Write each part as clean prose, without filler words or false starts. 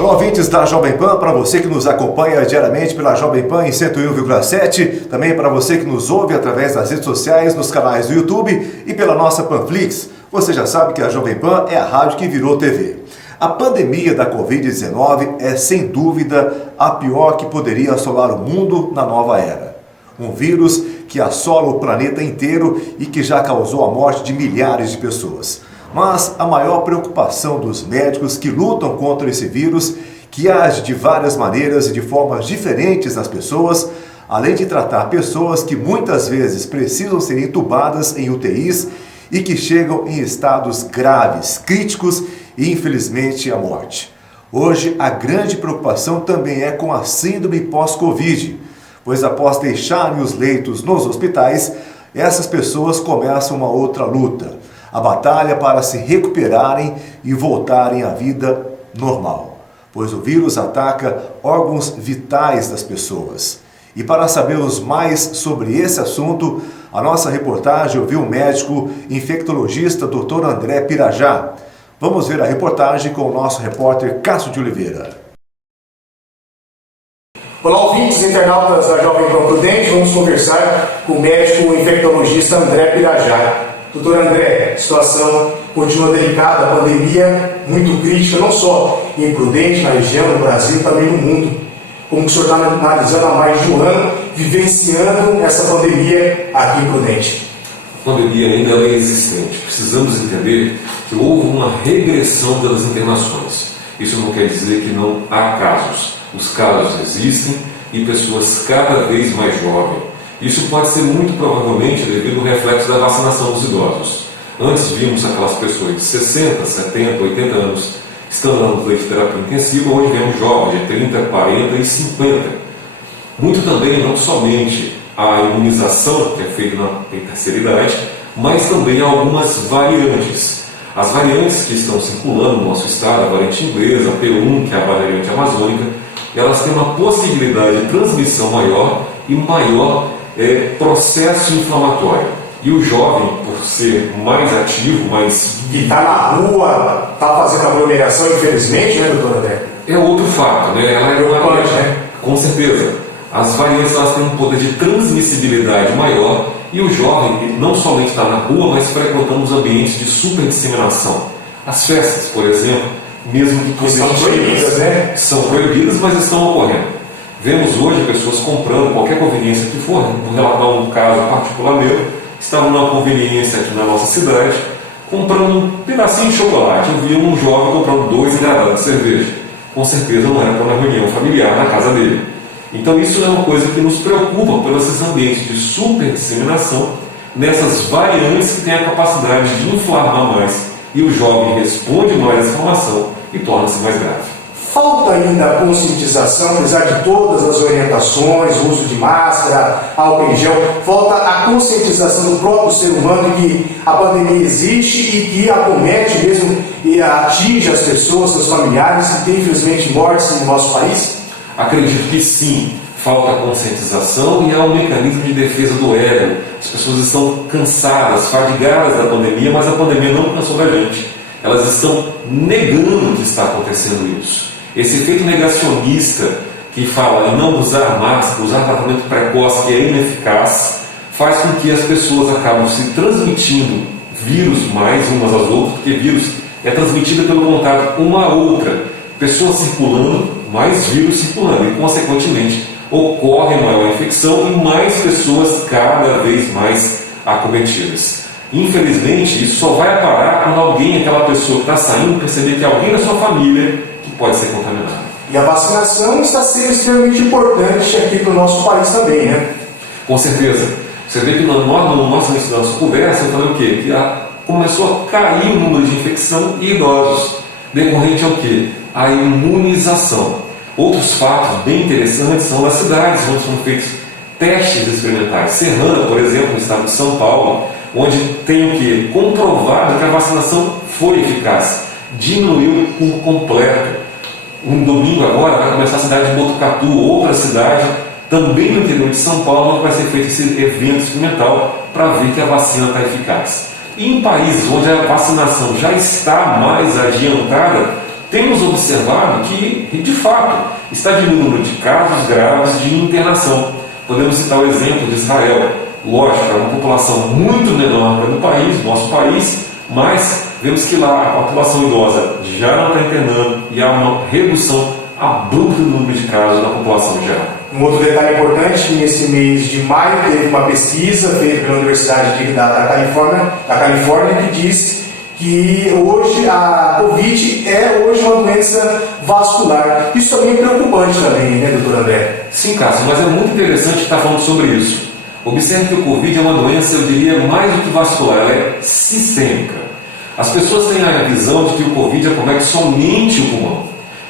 Olá, ouvintes da Jovem Pan, para você que nos acompanha diariamente pela Jovem Pan em 101,7, também para você que nos ouve através das redes sociais, nos canais do YouTube e pela nossa Panflix. Você já sabe que a Jovem Pan é a rádio que virou TV. A pandemia da Covid-19 é, sem dúvida, a pior que poderia assolar o mundo na nova era. Um vírus que assola o planeta inteiro e que já causou a morte de milhares de pessoas. Mas a maior preocupação dos médicos que lutam contra esse vírus, que age de várias maneiras e de formas diferentes nas pessoas, além de tratar pessoas que muitas vezes precisam ser entubadas em UTIs e que chegam em estados graves, críticos e, infelizmente, a morte. Hoje, a grande preocupação também é com a síndrome pós-Covid, pois após deixarem os leitos nos hospitais, essas pessoas começam uma outra luta. A batalha para se recuperarem e voltarem à vida normal, pois o vírus ataca órgãos vitais das pessoas. E para sabermos mais sobre esse assunto, a nossa reportagem ouviu o médico infectologista Dr. André Pirajá. Vamos ver a reportagem com o nosso repórter Cássio de Oliveira. Olá, ouvintes internautas da Jovem Pan Prudente, vamos conversar com o médico infectologista André Pirajá. Doutor André, a situação continua delicada, a pandemia muito crítica, não só em Prudente, na região, no Brasil, também no mundo. Como que o senhor está analisando há mais de um ano, vivenciando essa pandemia aqui em Prudente? A pandemia ainda é existente. Precisamos entender que houve uma regressão das internações. Isso não quer dizer que não há casos. Os casos existem e pessoas cada vez mais jovens. Isso pode ser muito provavelmente devido ao reflexo da vacinação dos idosos. Antes vimos aquelas pessoas de 60, 70, 80 anos estando no leito de terapia intensiva, hoje vemos jovens de 30, 40 e 50. Muito também, não somente a imunização que é feita na terceira idade, mas também algumas variantes. As variantes que estão circulando no nosso estado, a variante inglesa, a P1, que é a variante amazônica, elas têm uma possibilidade de transmissão maior e maior processo inflamatório. E o jovem, por ser mais ativo, mais... E está na rua, está fazendo aglomeração, infelizmente, né, doutor André? É outro fato, né? Ela é uma variante, né? Com certeza. As variantes elas têm um poder de transmissibilidade maior e o jovem não somente está na rua, mas frequentando os ambientes de superdisseminação. As festas, por exemplo, mesmo que são proibidas, né? São proibidas, mas estão ocorrendo. Vemos hoje pessoas comprando qualquer conveniência que for. Vou relatar um caso particular meu. Estava numa conveniência aqui na nossa cidade, comprando um pedacinho de chocolate. Eu vi um jovem comprando 2 engradados de cerveja. Com certeza não era para uma reunião familiar na casa dele. Então isso é uma coisa que nos preocupa por esses ambientes de superdisseminação, nessas variantes que têm a capacidade de inflamar mais. E o jovem responde mais à inflamação e torna-se mais grave. Falta ainda a conscientização, apesar de todas as orientações, o uso de máscara, álcool em gel, falta a conscientização do próprio ser humano de que a pandemia existe e que acomete mesmo e atinge as pessoas, seus familiares, e tem infelizmente mortes no nosso país? Acredito que sim, falta conscientização e há um mecanismo de defesa do ego. As pessoas estão cansadas, fadigadas da pandemia, mas a pandemia não cansou da gente. Elas estão negando que está acontecendo isso. Esse efeito negacionista que fala em não usar máscara, usar tratamento precoce que é ineficaz, faz com que as pessoas acabam se transmitindo vírus mais umas às outras, porque vírus é transmitido pelo contato uma a outra. Pessoas circulando, mais vírus circulando e, consequentemente, ocorre maior infecção e mais pessoas cada vez mais acometidas. Infelizmente, isso só vai parar quando alguém, aquela pessoa que está saindo, perceber que alguém da sua família que pode ser contaminado. E a vacinação está sendo extremamente importante aqui para o nosso país também, né? Com certeza. Você vê que na nossa conversa eu falei o quê? Que começou a cair o número de infecção e idosos. Decorrente ao quê? A imunização. Outros fatos bem interessantes são das cidades onde são feitos testes experimentais. Serrana, por exemplo, no estado de São Paulo, onde tem o quê? Comprovado que a vacinação foi eficaz. Diminuiu por completo. Um domingo agora vai começar a cidade de Botucatu, outra cidade, também no interior de São Paulo, onde vai ser feito esse evento experimental para ver que a vacina está eficaz. E em países onde a vacinação já está mais adiantada, temos observado que, de fato, está diminuindo o número de casos graves de internação. Podemos citar o exemplo de Israel. Lógico, é uma população muito menor do país, nosso país, mas vemos que lá a população idosa já não está internando e há uma redução abrupta no número de casos da população geral. Um outro detalhe importante, nesse mês de maio teve uma pesquisa feita pela Universidade de da Califórnia, que diz que hoje a Covid é hoje uma doença vascular. Isso também é preocupante também, né, doutor André? Sim, Cássio, mas é muito interessante estar falando sobre isso. Observe que o Covid é uma doença, eu diria, mais do que vascular, ela é sistêmica. As pessoas têm a visão de que o Covid acomete somente o pulmão.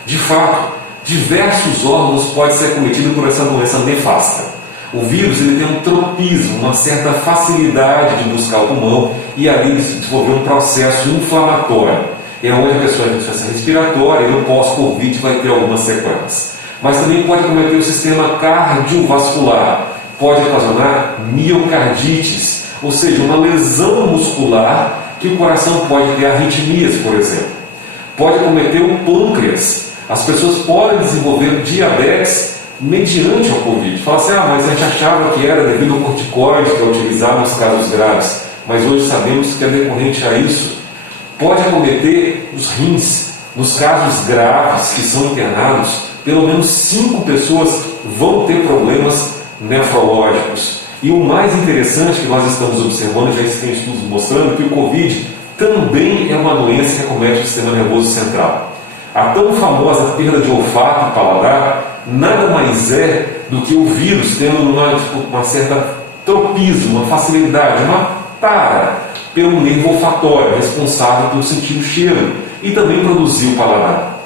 De fato, diversos órgãos podem ser acometidos por essa doença nefasta. O vírus ele tem um tropismo, uma certa facilidade de buscar o pulmão e ali desenvolver um processo inflamatório. É onde a pessoa tem doença respiratória e no pós-Covid vai ter algumas sequelas. Mas também pode acometer o sistema cardiovascular, pode ocasionar miocardites, ou seja, uma lesão muscular que o coração pode ter arritmias, por exemplo. Pode acometer o pâncreas. As pessoas podem desenvolver diabetes mediante o Covid. Fala assim, mas a gente achava que era devido ao corticoide que é utilizado nos casos graves, mas hoje sabemos que é decorrente a isso. Pode acometer os rins. Nos casos graves que são internados, pelo menos 5 pessoas vão ter problemas nefrológicos. E o mais interessante que nós estamos observando, já existem estudos mostrando que o Covid também é uma doença que acomete o sistema nervoso central. A tão famosa perda de olfato e paladar nada mais é do que o vírus tendo uma certa tropismo, uma facilidade, uma tara pelo nervo olfatório, responsável por sentir o cheiro e também produzir o paladar.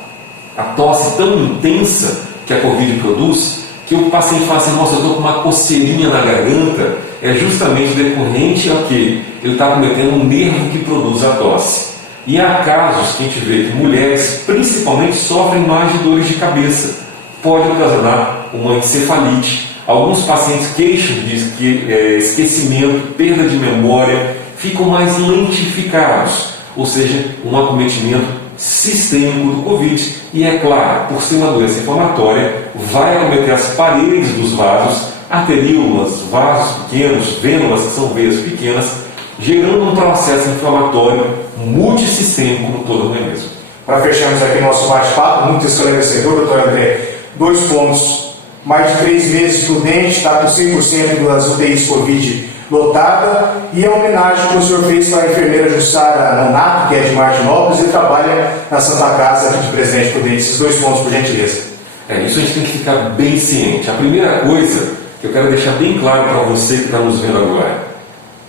A tosse tão intensa que a Covid produz, que o paciente fala assim, nossa, eu estou com uma coceirinha na garganta, é justamente decorrente ao que ele está cometendo um nervo que produz a tosse. E há casos que a gente vê que mulheres, principalmente, sofrem mais de dores de cabeça. Pode ocasionar uma encefalite. Alguns pacientes queixam de esquecimento, perda de memória, ficam mais lentificados, ou seja, um acometimento sistêmico do Covid. E é claro, por ser uma doença inflamatória, vai acometer as paredes dos vasos, arteríolas, vasos pequenos, vênulas, que são veias pequenas, gerando um processo inflamatório multissistêmico no todo o organismo. Para fecharmos aqui nosso bate-papo, muito esclarecedor, doutor André, 2 pontos. Mais de 3 meses estudante, está com 100% das UTIs Covid lotada, e a homenagem que o senhor fez para a enfermeira Jussara Nonato, que é de Martinópolis e trabalha na Santa Casa aqui de Presidente Prudente. Esses 2 pontos, por gentileza. Isso a gente tem que ficar bem ciente. A primeira coisa que eu quero deixar bem claro para você que está nos vendo agora: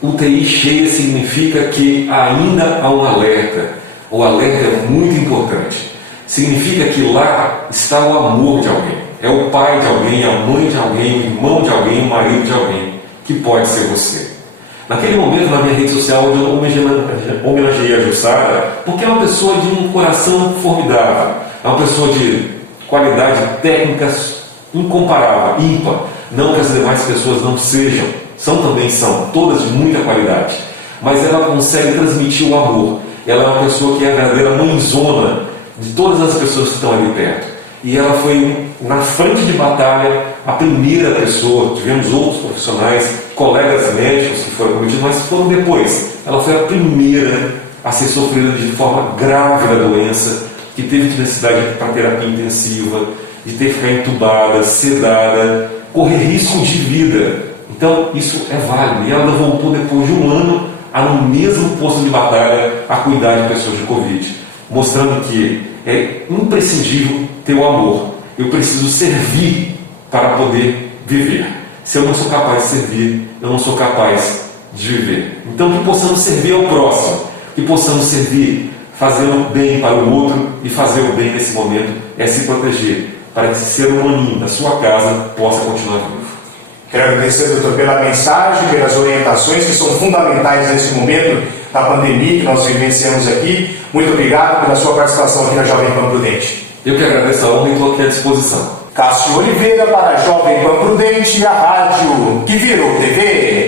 UTI cheia significa que ainda há um alerta. O alerta é muito importante. Significa que lá está o amor de alguém. É o pai de alguém, a mãe de alguém, o irmão de alguém, o marido de alguém, que pode ser você. Naquele momento, na minha rede social, eu homenageei a Jussara, porque é uma pessoa de um coração formidável, é uma pessoa de qualidade técnica incomparável, ímpar. Não que as demais pessoas não sejam, são todas de muita qualidade, mas ela consegue transmitir o amor. Ela é uma pessoa que é a verdadeira mãezona de todas as pessoas que estão ali perto. E ela foi, na frente de batalha, a primeira pessoa. Tivemos outros profissionais, colegas médicos que foram cometidos, mas foram depois. Ela foi a primeira a ser sofrida de forma grave da doença, que teve necessidade para terapia intensiva, de ter que ficar entubada, sedada, correr risco de vida. Então, isso é válido. E ela voltou depois de 1 ano no mesmo posto de batalha a cuidar de pessoas de Covid, mostrando que é imprescindível ter o amor. Eu preciso servir para poder viver. Se eu não sou capaz de servir, eu não sou capaz de viver. Então, que possamos servir ao próximo, que possamos servir fazendo bem para o outro, e fazer o bem nesse momento é se proteger, para que esse ser humaninho da sua casa possa continuar vivo. Quero agradecer, doutor, pela mensagem, pelas orientações que são fundamentais nesse momento da pandemia que nós vivenciamos aqui. Muito obrigado pela sua participação aqui na Jovem Pan Prudente. Eu que agradeço a honra e estou aqui à disposição. Cássio Oliveira para a Jovem Pan Prudente, a rádio que virou TV.